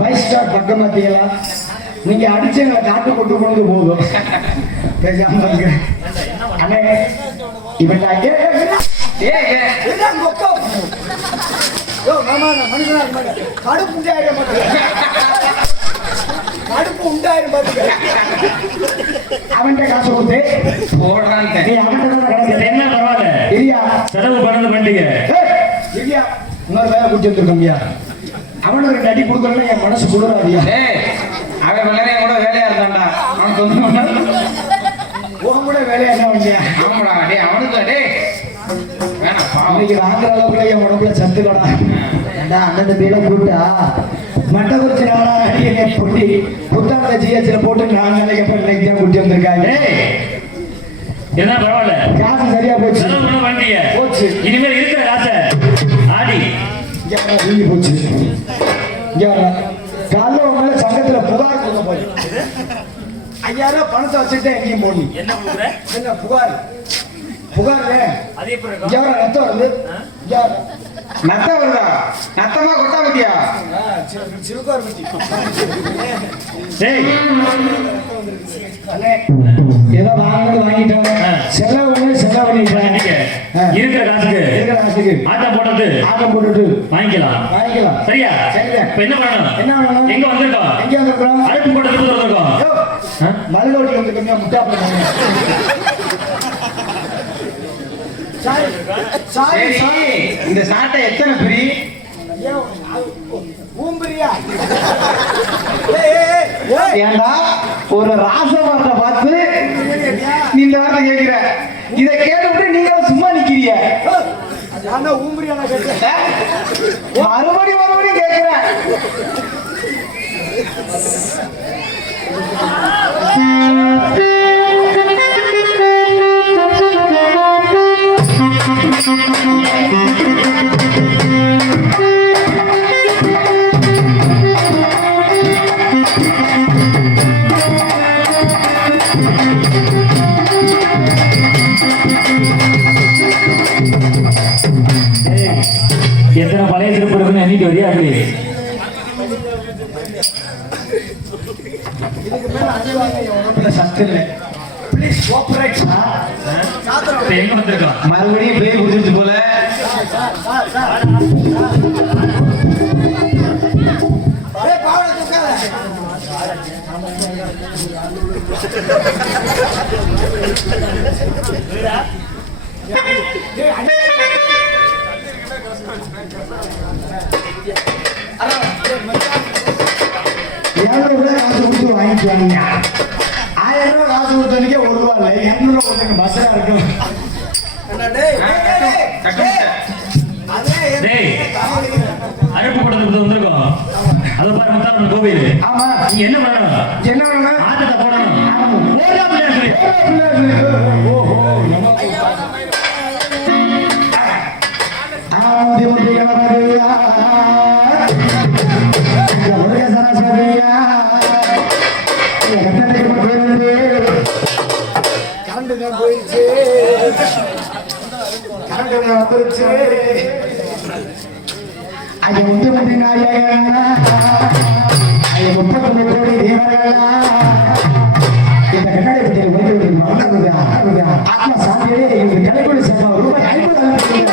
5 star பக்கம் பார்த்தீங்களா? நீங்க அடிச்சு எங்களை காட்டு கொண்டு போனது போதும். பேசாம இருக்கு அண்ணே. இவன் கடுப்பு உண்டாயிரம் கடுப்பு உண்டாயிரம் பார்த்துக்க. அவன்கிட்ட காசு கொடுத்து போடுறான். என்ன பரவாயில்ல இல்லையா? செலவு பண்ணது பண்ணிட்டீங்க இல்லையா? இன்னொரு வேலை குடிச்சு வந்துருக்கோம்யா. அவனுக்கு 2 அடி கொடுக்கறதுல என் மனசு குளிராதியா. அவன் வேலையா கூட வேலையா இருந்தான்டா. அவனுக்கு உன் கூட வேலையா என்ன வண்டியா? ஆமாடா டே அவனுக்கு டே வேணாம். இன்னைக்கு வாங்குற அளவுக்குள்ள என் உடம்புல சத்துக்கடா. ஏண்டா அண்ணன் பேரை கூட்டா மட்டை குறிச்சு நானா அடியை பொட்டி புத்தாந்த ஜிஹெச்ல போட்டு 4 நாளைக்கு அப்புறம் இன்னைக்கு தான் குட்டி வந்திருக்காங்க. என்ன பரவாயில்ல காசு சரியா போச்சு. போச்சு. இனிமேல் இருக்கிற காசை ஆடி வீங்கி போச்சு. காலைல ஒரு நாள் சங்கத்துல புகார் கொடுக்க போய் 5000 பணத்தை வச்சுட்டு எங்கேயும் போடணும். என்ன புகார்? புகார் ரத்தம் வருது. நத்த வருதா? நத்தமா கொட்டா பத்தியா? சிறுகார் பத்தி ஏதோ வாங்கிட்டு வாங்கிட்டாங்க. செலவு பண்ணிட்டாங்க. இருக்கிற காசுக்கு ஆட்டம் போட்டுட்டு வாங்கிக்கலாம். சரியா? இப்ப என்ன பண்ணணும்? எங்க வந்திருக்கோம்? அழைப்பு போட்டு வந்திருக்கோம். மல்கோட்டி வந்து முட்டா பண்ண இந்த சாட்டை எத்தனை பிரி? ஏண்டா ஒரு ராசவார்த்தை பார்த்து நீ இந்த வார்த்தை கேட்கிற. இதை கேட்டு நீங்க சும்மா நிக்கிறீங்க. மறுபடியும் கேட்கிறேன். எத்தனை பழைய சிறப்பு இருக்குன்னு எண்ணிட்டு வரியா? அப்படி மறுபடியும் பேய் குடிச்சிட்டு போல. காசு கொடுத்து வாங்கிட்டு வாங்க. 1000 ரூபாய் காசு கொடுத்தவனுக்கே 1 ரூபா இல்லை. 200 ரூபாய் கொடுத்தவங்க பஸ்ஸா இருக்கும். அழைப்பு படத்துக்கு வந்திருக்கோம். அதை பாரு முத்தாரம்மன் கோவில். ஆமா. நீங்க என்ன பண்ணணும்? என்ன பண்ணணும்? ஆட்டத்தை போடணும். போயிடுச்சு. வந்துருச்சு. அது 39 கோடி தேவர்களா இந்த கண்ணாடி பற்றி ஆத்மா சாந்தியே இந்த கலைக்குழு சேர்ந்த ரூபாய் 50,000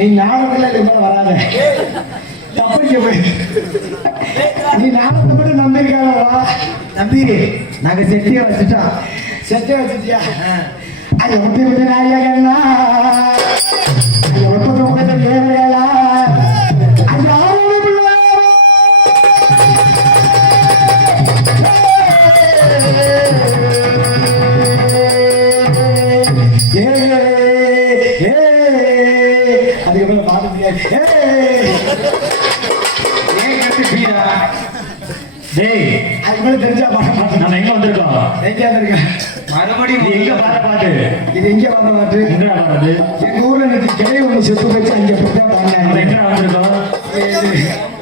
நீ நாடகத்துல வராத. தப்பிக்க போய் நீ நாடகத்தை மட்டும் நம்பிருக்காளா? நம்பி நாங்க செட்டியா வச்சுட்டியா? அது ஒன்று நாயா கண்ணா அது ஒப்பந்த தேவையா? அதுக்கப்புறம் பார்க்க முடியாது. அது மேல தெரிஞ்சா பாட மாட்டேன். நம்ம எங்க வந்திருக்கோம்? எங்க வந்திருக்கேன்? மறுபடியும் இது எங்க பாட பாட்டு? இது எங்க வந்த பாட்டு? எங்கடா பாடுறது? எங்க ஊர்ல இன்னைக்கு கிளை ஒண்ணு செத்து போச்சு, அங்க போய் நம்ம பாடினாங்க. எங்கடா வந்திருக்கோம்?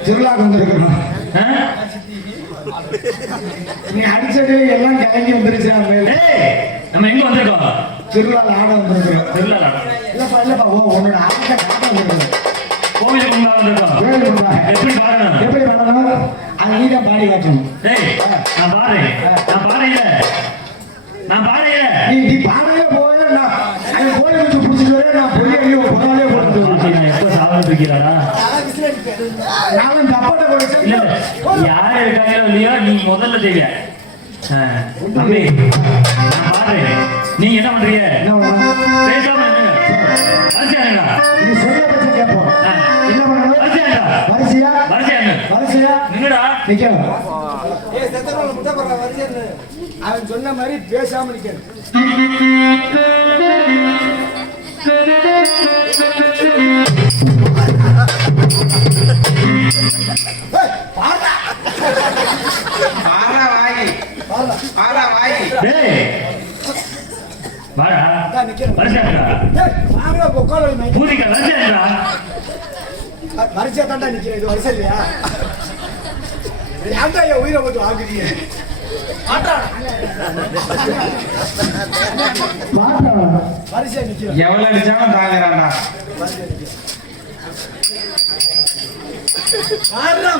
திருவிழாக்கு வந்திருக்கிறோம். ஆ? நீ அடிச்சது எல்லாம் கிளம்பி வந்துருச்சு. ஏய், நம்ம எங்க வந்திருக்கோம்? திருவிழா ஆட வந்திருக்கிறோம். திருவிழா. இல்லப்பா இல்லப்பா, உன்னோட ஆட்ட காட்ட வந்திருக்கிறோம். கோவிலுக்கு முன்னாடி வந்திருக்கோம். கோயில் முன்னாடி. எப்படி பாடணும்? எப்படி பாடணும்? அது நீதான் பாடி காட்டணும். ஏய், நான் பாடுறேன். நான் பாடுறேன். நீ பாடவே போவே நான் அந்த கோயில் வச்சு பிடிச்சிட்டு வரேன். நான் போய் ஐயோ போனாலே போட்டு நான் எப்ப சாப்பிட்டு இருக்கிறாரா? நானும் தப்பாட்ட போயிடுச்சு. இல்ல யாரு இருக்காங்களோ இல்லையோ நீ முதல்ல செய்ய. தம்பி நான் பாடுறேன். நீங்க என்ன பண்றீங்க? என்ன பண்ணணும்? பேசாம இருங்க. வரிசையா நீ சொல்ல பற்றி கேட்போம். என்ன பண்ணணும்? வரிசையா வரிசையா வரிசையா வரிசையா நின்னுடா. நிக்கணும். அவன் சொன்ன மாதிரி பேசாம நிக்கணும். டேய் வாடா. வரிசையா பூதிக்கா வரிசையா. வரிசையா தாண்டா நிக்கிறேன். இது வரிசை இல்லையா? யாருடா என் உயிரை மட்டும் ஆக்குறீங்க? வரிசையா நிக்கிறேன். எவ்வளவு அடிச்சாலும் தாங்குறான்டா. வாடா.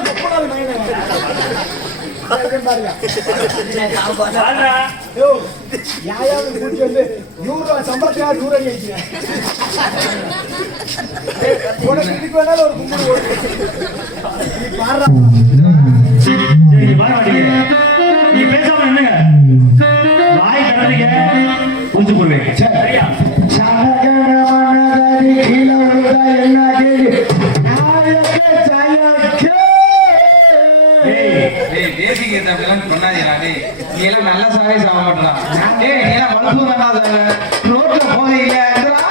யாயாவது கூட்டி வந்து 100 ரூபா சம்பளத்துக்காக 100 அடி அடிக்கிறேன். உனக்கு இதுக்கு வேணாலும் ஒரு கும்பிடு ஓடு. நீ பாடுறா. சரி பாட மாட்டீங்க. நீ பேசாம நின்னுங்க. வாய் திறந்தீங்க பூச்சி போடுவேன். சரியா? சனகணமனகரி கீழ விழுந்தா என்ன கேடு? நாயக ஜயகே. டேய் பேசிக் ஏத்த அப்படிலாம் பண்ணாதீடா. டேய் நீ எல்லாம் நல்ல சாவே சாப்பிட மாட்டடா. டேய் நீ எல்லாம் வளர்ப்பு வேண்டாத. ரோட்ல போகையில எங்கடா?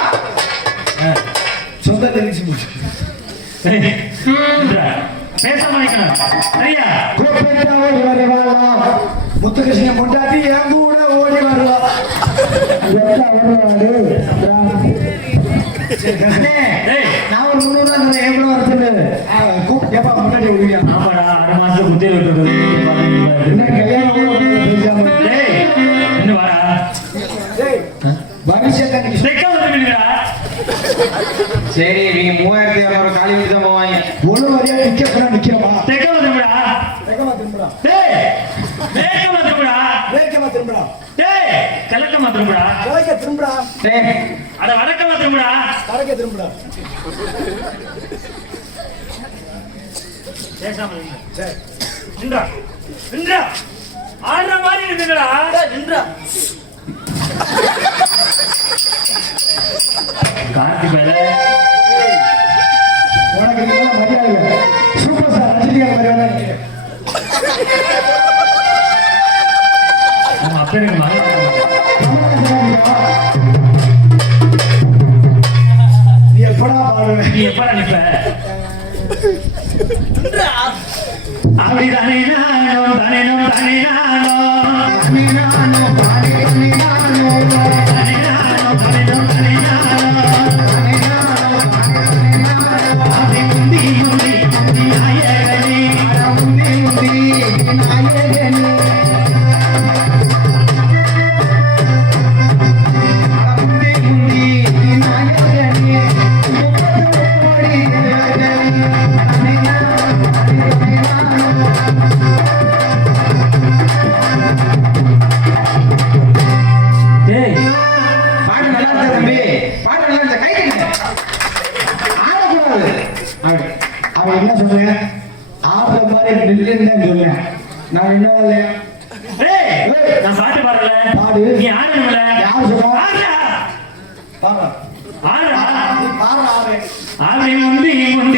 சொந்த தெரிஞ்சு பேசாம நிக்கணும். சரியா? கூப்பிட்டா ஓடி வருவாளா? முத்துகிருஷ்ணன் பொண்டாட்டி என் கூட ஓடி வருவா. டேய் நான் ஒரு 300 ரூபா என் கூட வரத்துல கூப்பிட்டா முன்னாடி ஓடியா? ஆமாடா 6 மாசத்துக்கு குத்தி விட்டுறது. என்ன கல்யாணம் கூட பேசாம. டேய் இன்னும் வாடா. டேய் பவிஷ்யத்தை நீ செக்க வந்துடுங்கடா. சரி நீங்க 3200 காலி வீட்டு தான் போவாங்க. ஒண்ணு வரையா நிக்க சொன்னா நிக்கிறமா? செக்க வந்துடுங்கடா. வேகமா திரும்புடா. டேய் வேகமா திரும்புடா. வேகமா திரும்புடா. டேய் கலக்கமா திரும்புடா. வேக திரும்புடா. டேய் அட வடக்கமா திரும்புடா. கரக்க திரும்புடா. பேசாம நின்னு. சரி நின்றா. நின்றா. ஆடுற மாதிரி நின்னுடா. நின்றா. கார்த்தி பேர உனக்கு இதெல்லாம் மரியாதை இல்லை. சூப்பர் ஸ்டார் ரஜினிகாந்த் மரியாதை இல்லை. நம்ம அப்பனுக்கு மகன். நீ எப்படா பாடுவேன்? நீ எப்படா நிப்ப? அப்படிதானே நானோ தானே நானோ தானே நானோ தானே நானோ அப்படி முந்தி முந்தி முந்தி நாயகனே முந்தி முந்தி நாயகனே பாட்டு நல்லா இருக்கா தம்பி? பாட்டு நல்லா இருக்கா? கை தட்டுங்க. ஆடக்கூடாது. அவன் என்ன சொல்றேன்? ஆடுற மாதிரி நில்லுன்னு தான் சொன்னேன். நான் என்ன இல்லையா? டேய் நான் பாட்டு பாடல. பாடு. நீ ஆடணும்ல. யார் சொன்னா? ஆடுடா. பாடுறா. ஆடுடா. நீ பாடுற ஆடு. ஆடு முந்தி முந்தி